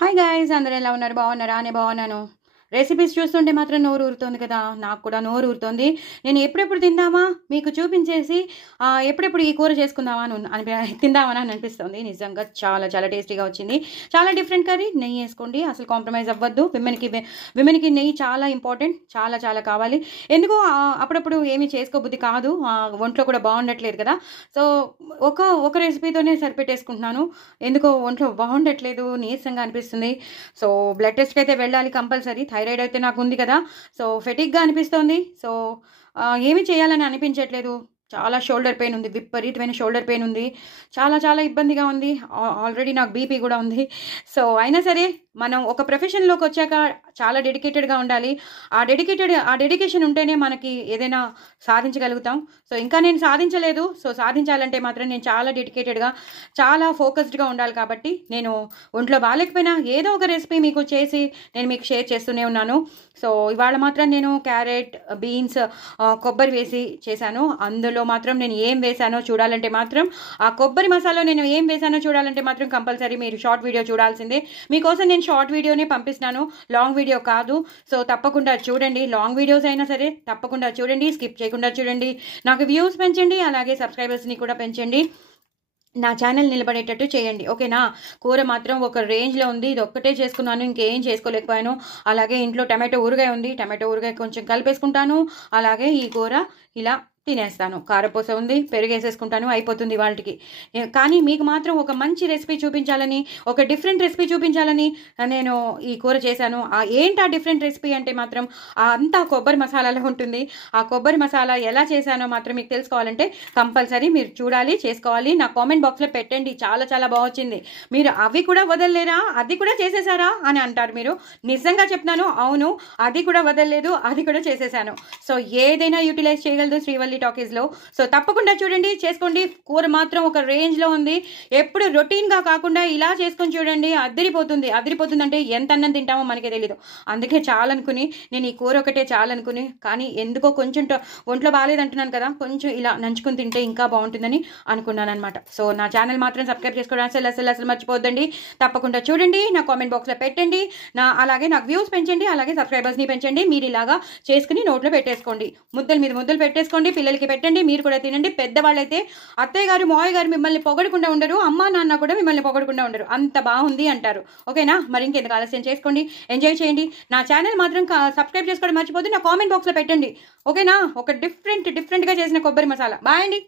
Hi guys, అందరూ ఎలా ఉన్నారు? బాగున్నారా? నేను బాగున్నాను. రెసిపీస్ చూస్తుంటే మాత్రం నోరు ఊరుతుంది కదా, నాకు కూడా నోరు ఊరుతుంది. నేను ఎప్పుడెప్పుడు తిందామా మీకు చూపించేసి ఎప్పుడెప్పుడు ఈ కూర చేసుకుందామా తిందామని అని అనిపిస్తుంది. నిజంగా చాలా చాలా టేస్టీగా వచ్చింది. చాలా డిఫరెంట్ కర్రీ. నెయ్యి వేసుకోండి, అసలు కాంప్రమైజ్ అవ్వద్దు. విమెన్కి నెయ్యి చాలా ఇంపార్టెంట్, చాలా చాలా కావాలి. ఎందుకో అప్పుడప్పుడు ఏమీ చేసుకోబుద్ధి కాదు, ఒంట్లో కూడా బాగుండట్లేదు కదా. సో ఒక రెసిపీతోనే సరిపెట్టేసుకుంటున్నాను. ఎందుకో ఒంట్లో బాగుండట్లేదు, నీరసంగా అనిపిస్తుంది. సో బ్లడ్ టెస్ట్కి అయితే వెళ్ళాలి కంపల్సరీ. థైరాయిడ్ అయితే నాకు ఉంది కదా. సో ఫెటిక్గా అనిపిస్తోంది. సో ఏమి చేయాలని అనిపించట్లేదు. చాలా షోల్డర్ పెయిన్ ఉంది, విపరీతమైన షోల్డర్ పెయిన్ ఉంది. చాలా చాలా ఇబ్బందిగా ఉంది. ఆల్రెడీ నాకు బీపీ కూడా ఉంది. సో అయినా సరే మనం ఒక ప్రొఫెషన్లోకి వచ్చాక చాలా డెడికేటెడ్గా ఉండాలి. ఆ డెడికేషన్ ఉంటేనే మనకి ఏదైనా సాధించగలుగుతాం. సో ఇంకా నేను సాధించలేదు. సో సాధించాలంటే మాత్రం నేను చాలా డెడికేటెడ్గా, చాలా ఫోకస్డ్గా ఉండాలి. కాబట్టి నేను ఒంట్లో బాగాలేకపోయినా ఏదో ఒక రెసిపీ మీకు చేసి నేను మీకు షేర్ చేస్తూనే ఉన్నాను. సో ఇవాళ మాత్రం నేను క్యారెట్, బీన్స్, కొబ్బరి వేసి చేశాను. అందులో మాత్రం నేను ఏం వేసానో చూడాలంటే మాత్రం, ఆ కొబ్బరి మసాలా నేను ఏం వేసానో చూడాలంటే మాత్రం కంపల్సరీ మీరు షార్ట్ వీడియో చూడాల్సిందే. మీకోసం నేను షార్ట్ వీడియోనే పంపిస్తున్నాను, లాంగ్ వీడియో కాదు. సో తప్పకుండా చూడండి. లాంగ్ వీడియోస్ అయినా సరే తప్పకుండా చూడండి, స్కిప్ చేయకుండా చూడండి. నాకు వ్యూస్ పెంచండి, అలాగే సబ్స్క్రైబర్స్ని కూడా పెంచండి. నా ఛానల్ నిలబడేటట్టు చేయండి, ఓకేనా. కూర మాత్రం ఒక రేంజ్లో ఉంది. ఇది ఒక్కటే చేసుకున్నాను, ఇంకేం చేసుకోలేకపోయాను. అలాగే ఇంట్లో టమాటో ఊరగాయ ఉంది, టమాటో ఊరగాయ కొంచెం కలిపేసుకుంటాను. అలాగే ఈ కూర ఇలా తినేస్తాను. కారపూస ఉంది, పెరుగేసేసుకుంటాను, అయిపోతుంది వాళ్ళకి. కానీ మీకు మాత్రం ఒక మంచి రెసిపీ చూపించాలని, ఒక డిఫరెంట్ రెసిపీ చూపించాలని నేను ఈ కూర చేశాను. ఏంటి ఆ డిఫరెంట్ రెసిపీ అంటే మాత్రం అంతా కొబ్బరి మసాలాలో ఉంటుంది. ఆ కొబ్బరి మసాలా ఎలా చేశానో మాత్రం మీకు తెలుసుకోవాలంటే కంపల్సరీ మీరు చూడాలి, చేసుకోవాలి. నా కామెంట్ బాక్స్లో పెట్టండి. చాలా చాలా బాగొచ్చింది. మీరు అవి కూడా వదలలేరా, అది కూడా చేసేసారా అని అంటారు మీరు. నిజంగా చెప్తున్నాను, అవును, అది కూడా వదలలేదు, అది కూడా చేసేసాను. సో ఏదైనా యూటిలైజ్ చేయగలదు శ్రీవల్లి టాకీస్లో. సో తప్పకుండా చూడండి, చేసుకోండి. కూర మాత్రం ఒక రేంజ్లో ఉంది. ఎప్పుడు రొటీన్గా కాకుండా ఇలా చేసుకొని చూడండి, అదిరిపోతుంది. అంటే ఎంత అన్నం తింటామో మనకే తెలీదు. అందుకే చాలనుకుని నేను ఈ కూర ఒకటే చాలనుకుని, కానీ ఎందుకో కొంచెం ఒంట్లో బాగాలేదంటున్నాను కదా, కొంచెం ఇలా నంచుకుని తింటే ఇంకా బాగుంటుందని అనుకున్నాను అనమాట. సో నా ఛానల్ మాత్రం సబ్స్క్రైబ్ చేసుకోవడం అసలు మర్చిపోద్దండి. తప్పకుండా చూడండి, నా కామెంట్ బాక్స్లో పెట్టండి. అలాగే నాకు వ్యూస్ పెంచండి, అలాగే సబ్స్క్రైబర్స్ని పెంచండి. మీరు ఇలాగా చేసుకుని నోట్లో పెట్టేసుకోండి, ముద్దల మీద ముద్దలు పెట్టేసుకోండి, పిల్లలకి పెట్టండి, మీరు కూడా తినండి. పెద్దవాళ్ళైతే అత్తయ్య గారు, మావయ్య గారు మిమ్మల్ని పొగడకుండా ఉండరు, అమ్మ నాన్న కూడా మిమ్మల్ని పొగడకుండా ఉండరు, అంత బాగుంది అంటారు, ఓకేనా. మరి ఇంకెందుకు ఆలస్యం, చేసుకోండి, ఎంజాయ్ చేయండి. నా ఛానల్ మాత్రం సబ్స్క్రైబ్ చేసుకోవడం మర్చిపోద్దు. నా కామెంట్ బాక్స్లో పెట్టండి, ఓకేనా. ఒక డిఫరెంట్గా చేసిన కొబ్బరి మసాలా. బాయ్ అండి.